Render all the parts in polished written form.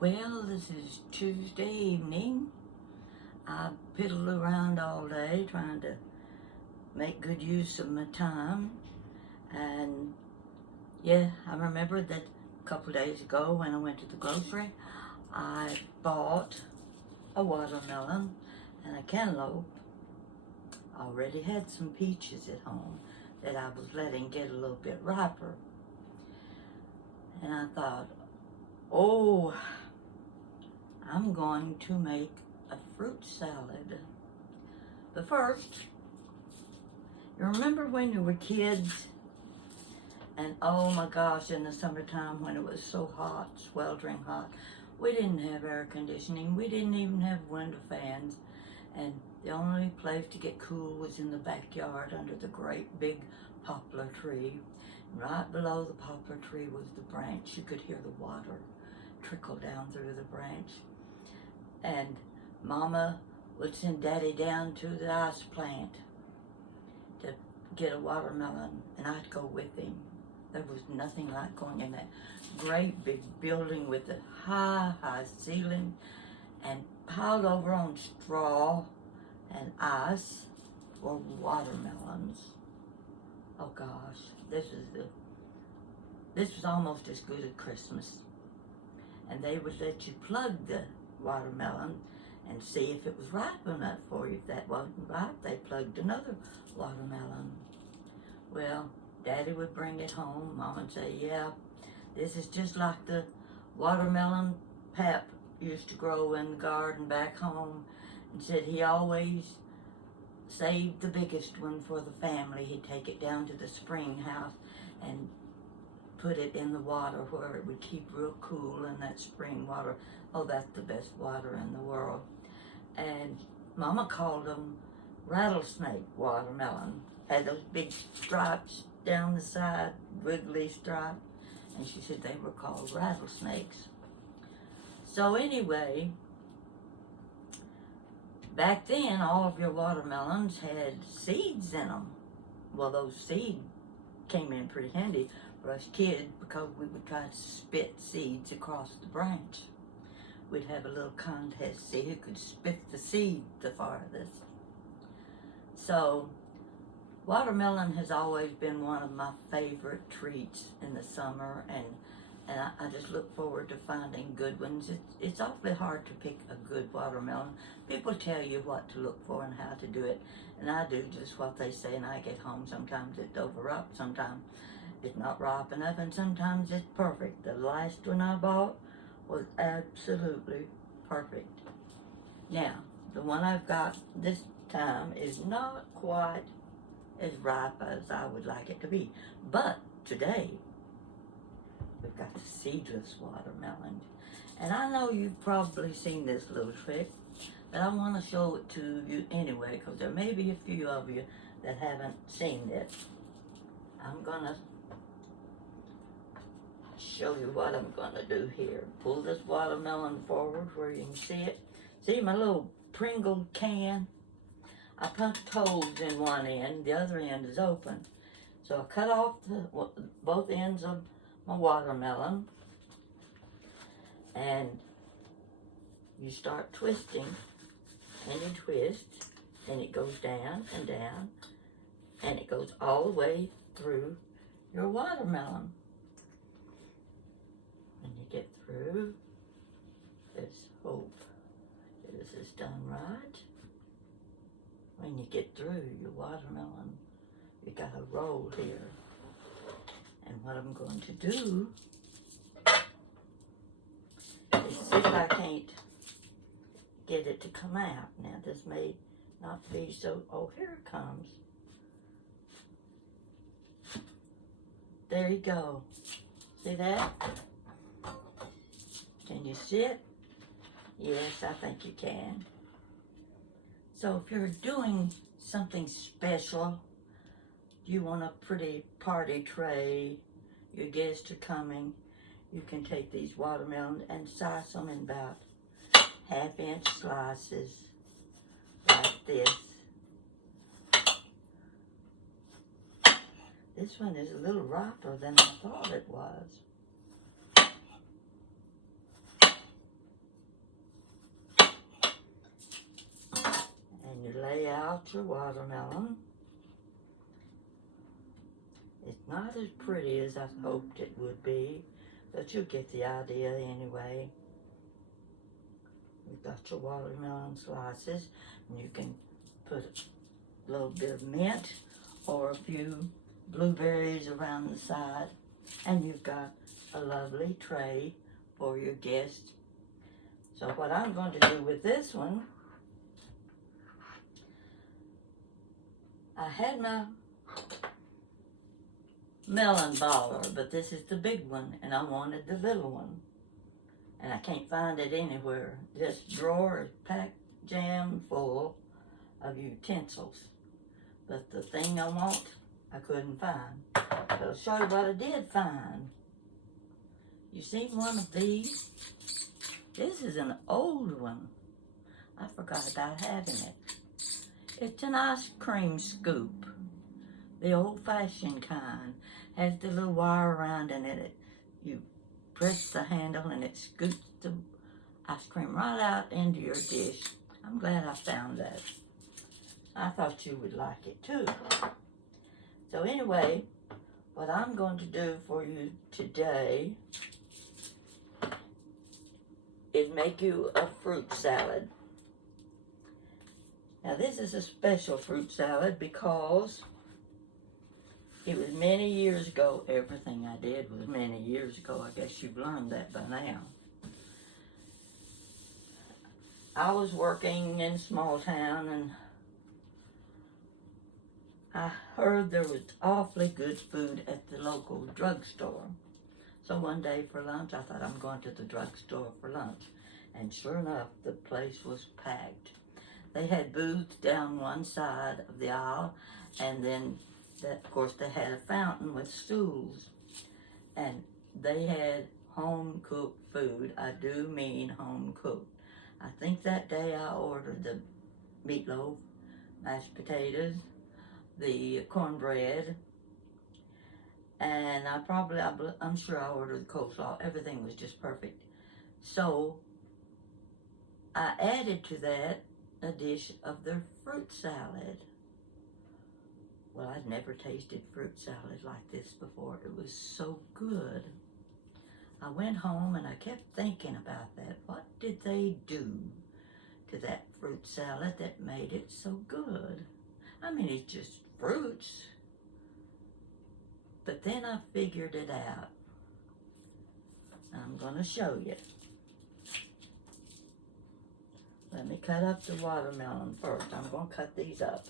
Well, this is Tuesday evening. I piddled around all day trying to make good use of my time. And yeah, I remember that a couple days ago when I went to the grocery, I bought a watermelon and a cantaloupe. I already had some peaches at home that I was letting get a little bit riper. And I thought, oh, I'm going to make a fruit salad. But first, you remember when you were kids and oh my gosh, in the summertime when it was so hot, sweltering hot, we didn't have air conditioning, we didn't even have window fans, and the only place to get cool was in the backyard under the great big poplar tree. Right below the poplar tree was the branch. You could hear the water trickle down through the branch. And Mama would send Daddy down to the ice plant to get a watermelon, and I'd go with him. There was nothing like going in that great big building with the high ceiling and piled over on straw and ice or watermelons. Oh gosh, this was almost as good as Christmas. And they would let you plug the watermelon and see if it was ripe enough for you. If that wasn't ripe, they plugged another watermelon. Well, Daddy would bring it home. Mama would say, yeah, this is just like the watermelon Pap used to grow in the garden back home, and said he always saved the biggest one for the family. He'd take it down to the spring house and put it in the water where it would keep real cool in that spring water. Oh, that's the best water in the world. And Mama called them rattlesnake watermelon. Had those big stripes down the side, wiggly stripe, and she said they were called rattlesnakes. So anyway, back then all of your watermelons had seeds in them. Well, those seeds came in pretty handy for us kids because we would try to spit seeds across the branch. We'd have a little contest to see who could spit the seed the farthest. So watermelon has always been one of my favorite treats in the summer, and I just look forward to finding good ones. It's awfully hard to pick a good watermelon. People tell you what to look for and how to do it, and I do just what they say, and I get home. Sometimes it's overripe, sometimes it's not ripe enough, and sometimes it's perfect. The last one I bought was absolutely perfect. Now, the one I've got this time is not quite as ripe as I would like it to be, but today we've got the seedless watermelon. And I know you've probably seen this little trick, but I want to show it to you anyway, because there may be a few of you that haven't seen it. I'm going to show you what I'm going to do here. Pull this watermelon forward where you can see it. See my little Pringle can? I punched holes in one end, the other end is open. So I cut off both ends of my watermelon, and you start twisting, and you twist, and it goes down, and it goes all the way through your watermelon. When you get through, let's hope this is done right. When you get through your watermelon, you got a roll here. And what I'm going to do is see if I can't get it to come out. Now this may not be so, oh, here it comes. There you go. See that? Can you see it? Yes, I think you can. So if you're doing something special, you want a pretty party tray, your guests are coming, you can take these watermelons and slice them in about 1/2-inch slices like this. This one is a little riper than I thought it was. lay out your watermelon. It's not as pretty as I hoped it would be, but you'll get the idea anyway. You've got your watermelon slices, and you can put a little bit of mint or a few blueberries around the side, and you've got a lovely tray for your guests. So what I'm going to do with this one, I had my melon baller, but this is the big one, and I wanted the little one. And I can't find it anywhere. This drawer is packed jam full of utensils. But the thing I want, I couldn't find. But I'll show you what I did find. You see one of these? This is an old one. I forgot about having it. It's an ice cream scoop. The old-fashioned kind. Has the little wire around in it. You press the handle and it scoops the ice cream right out into your dish. I'm glad I found that. I thought you would like it too. So anyway, what I'm going to do for you today is make you a fruit salad. Now this is a special fruit salad because it was many years ago. Everything I did was many years ago. I guess you've learned that by now. I was working in a small town, and I heard there was awfully good food at the local drugstore. So one day for lunch, I thought, I'm going to the drugstore for lunch. And sure enough, the place was packed. They had booths down one side of the aisle, and then of course, they had a fountain with stools, and they had home-cooked food. I do mean home-cooked. I think that day I ordered the meatloaf, mashed potatoes, the cornbread, and I'm sure I ordered the coleslaw. Everything was just perfect. So I added to that a dish of their fruit salad. Well, I'd never tasted fruit salad like this before. It was so good. I went home and I kept thinking about that. What did they do to that fruit salad that made it so good? I mean, it's just fruits. But then I figured it out. I'm going to show you. Let me cut up the watermelon first. I'm going to cut these up.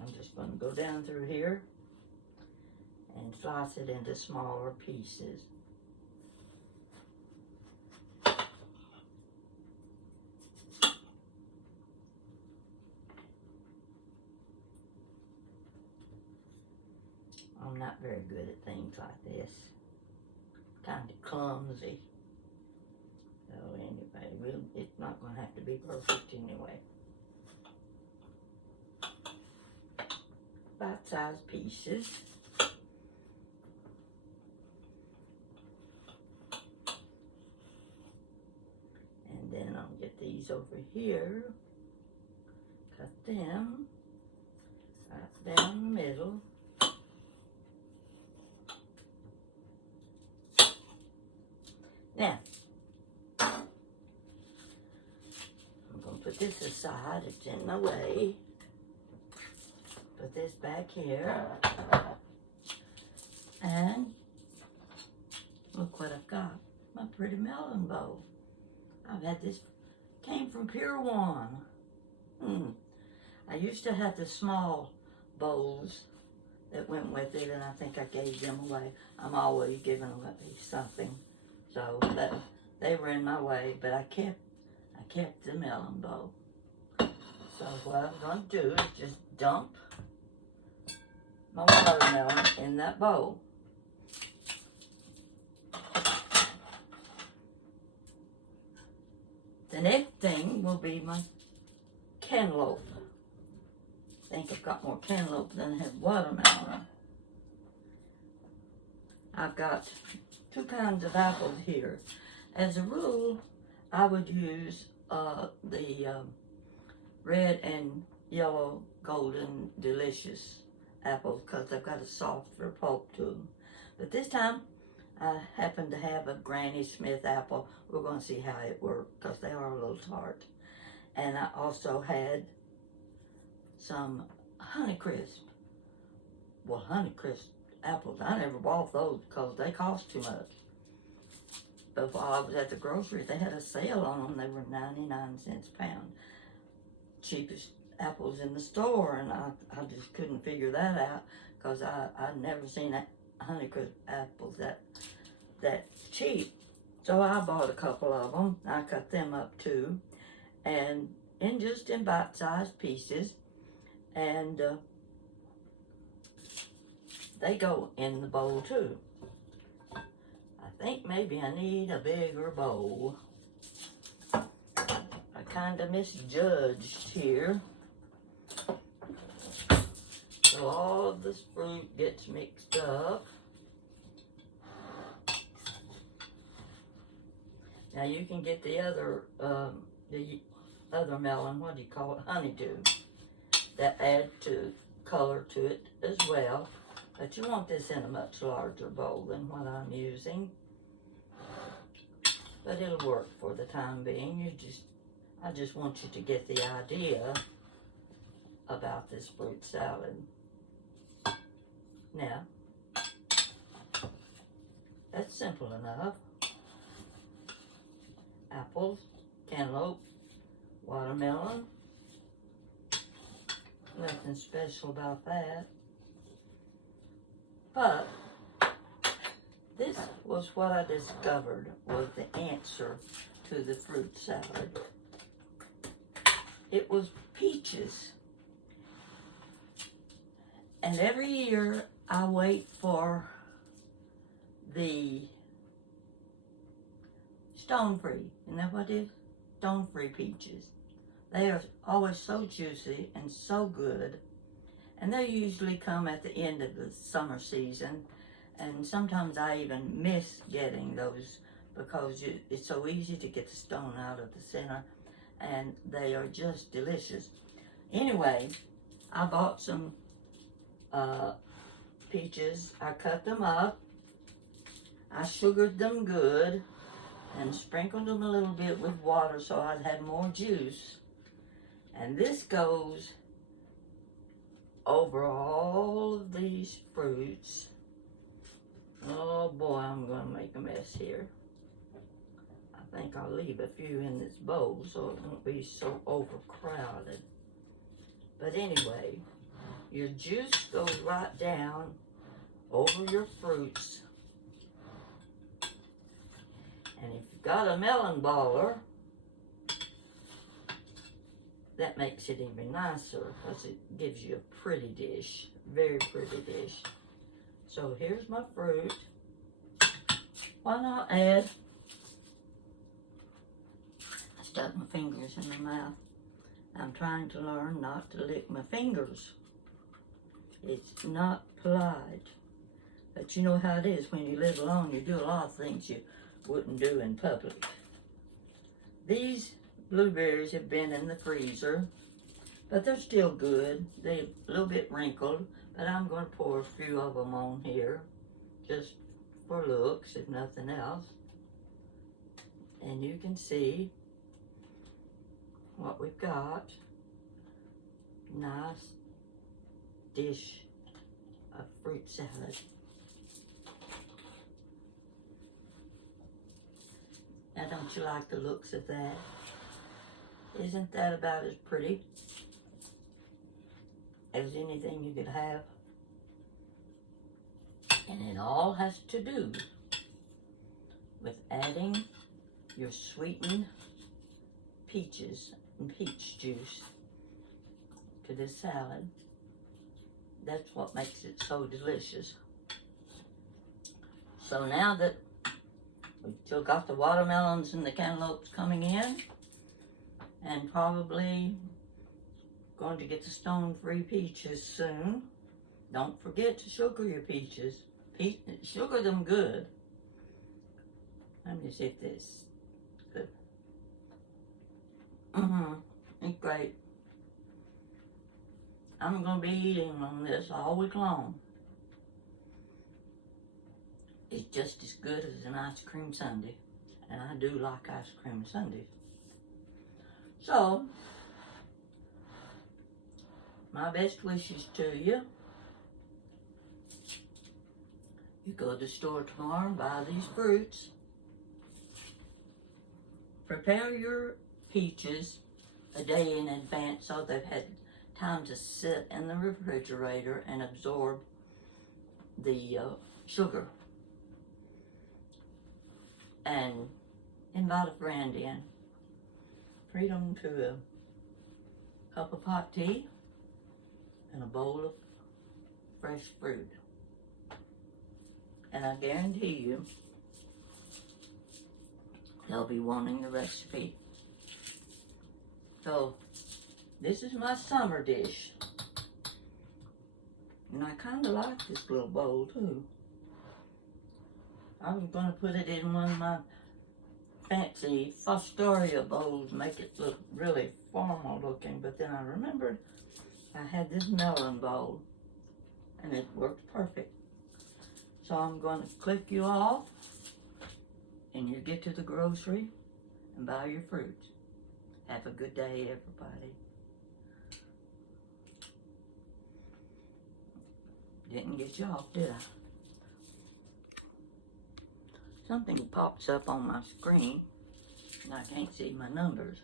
I'm just going to go down through here and slice it into smaller pieces. I'm not very good at things like this. Kind of clumsy. So anyway, it's not going to have to be perfect anyway. Bite-sized pieces. And then I'll get these over here, cut them right down the middle. Now, I'm going to put this aside, it's in my way. Put this back here, and look what I've got, my pretty melon bowl. I've had this, came from Pier 1. I used to have the small bowls that went with it, and I think I gave them away. I'm always giving away something, so they were in my way, but I kept the melon bowl. So what I'm going to do is just dump my watermelon in that bowl. The next thing will be my cantaloupe. I think I've got more cantaloupe than I have watermelon. I've got two kinds of apples here. As a rule, I would use the red and yellow golden delicious apples because they've got a softer pulp to them. But this time I happen to have a Granny Smith apple. We're going to see how it works because they are a little tart. And I also had some Honeycrisp. Well, Honeycrisp apples, I never bought those because they cost too much. But while I was at the grocery, they had a sale on them. They were 99 cents a pound. Cheapest apples in the store, and I just couldn't figure that out because I'd never seen Honeycrisp apples that cheap. So I bought a couple of them. I cut them up too, and in bite-sized pieces, and they go in the bowl too. I think maybe I need a bigger bowl. I kind of misjudged here. So all of this fruit gets mixed up. Now you can get the other melon, what do you call it, honeydew, that add to color to it as well. But you want this in a much larger bowl than what I'm using. But it'll work for the time being. I just want you to get the idea about this fruit salad. Now, that's simple enough. Apples, cantaloupe, watermelon. Nothing special about that. But this was what I discovered was the answer to the fruit salad. It was peaches. And every year I wait for the stone-free. Isn't that what it is? Stone-free peaches. They are always so juicy and so good. And they usually come at the end of the summer season. And sometimes I even miss getting those because it's so easy to get the stone out of the center. And they are just delicious. Anyway, I bought some peaches. I cut them up. I sugared them good and sprinkled them a little bit with water so I'd have more juice. And this goes over all of these fruits. Oh boy, I'm going to make a mess here. I think I'll leave a few in this bowl so it won't be so overcrowded. But anyway, your juice goes right down over your fruits. And if you've got a melon baller, that makes it even nicer because it gives you a pretty dish, very pretty dish. So here's my fruit. Why not add? I stuck my fingers in my mouth. I'm trying to learn not to lick my fingers. It's not polite. But you know how it is when you live alone, you do a lot of things you wouldn't do in public. These blueberries have been in the freezer, but they're still good. They're a little bit wrinkled, but I'm going to pour a few of them on here just for looks, if nothing else. And you can see what we've got. Nice dish of fruit salad. Now, don't you like the looks of that? Isn't that about as pretty as anything you could have? And it all has to do with adding your sweetened peaches and peach juice to this salad. That's what makes it so delicious. So now that we've still got the watermelons and the cantaloupes coming in, and probably going to get the stone-free peaches soon. Don't forget to sugar your peaches. Sugar them good. Let me see if this is good. It's great. I'm gonna be eating on this all week long. It's just as good as an ice cream sundae. And I do like ice cream sundaes. So, my best wishes to you. You go to the store tomorrow and buy these fruits. Prepare your peaches a day in advance so they've had time to sit in the refrigerator and absorb the sugar. And invite a friend in. Treat them to a cup of hot tea and a bowl of fresh fruit. And I guarantee you, they'll be wanting the recipe. So, this is my summer dish. And I kind of like this little bowl too. I was going to put it in one of my fancy Fostoria bowls, make it look really formal looking, but then I remembered I had this melon bowl and it worked perfect. So I'm going to click you off and you get to the grocery and buy your fruits. Have a good day, everybody. Didn't get you off, did I? Something pops up on my screen and I can't see my numbers.